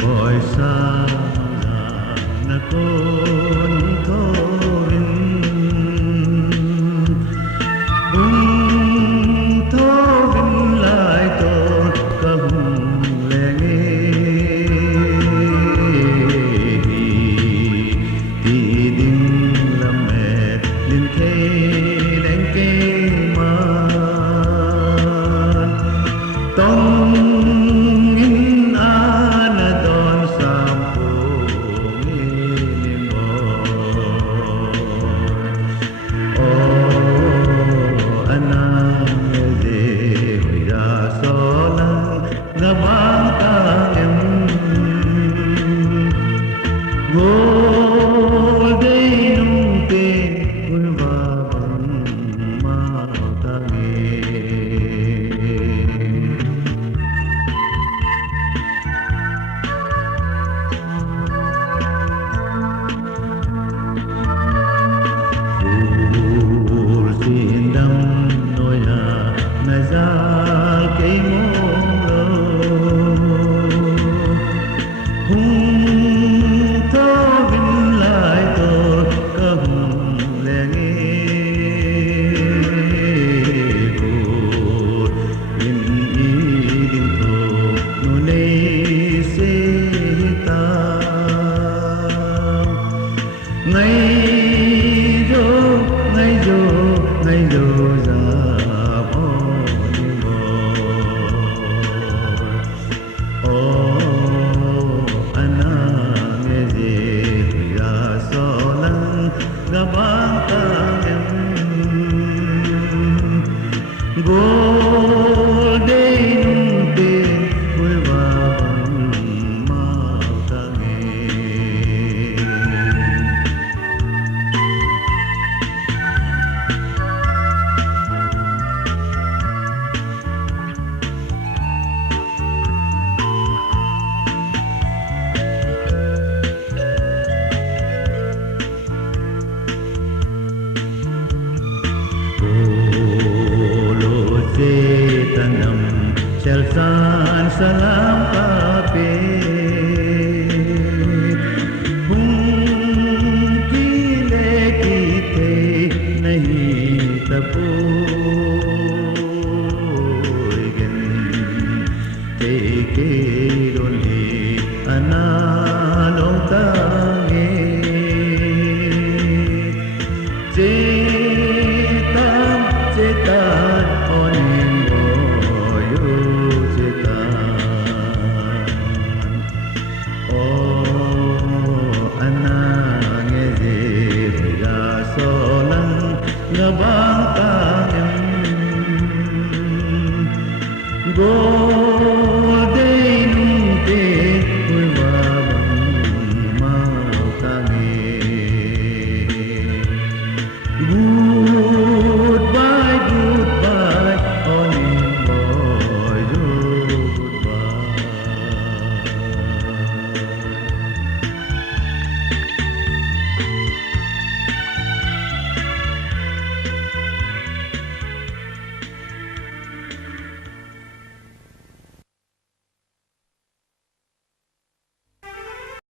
Boy sana nakon thorin thorin lại tôn cầm lenge ti ding la me lin the đánh ke man tông ngày vô ra bỏ đi mò anh nghe gì ra so nắng ga bang tang em gol de nung te vui va bằng ma ta nghe tanam chalsan salam ape hum kile kite nahi tapoigen te ke doli analota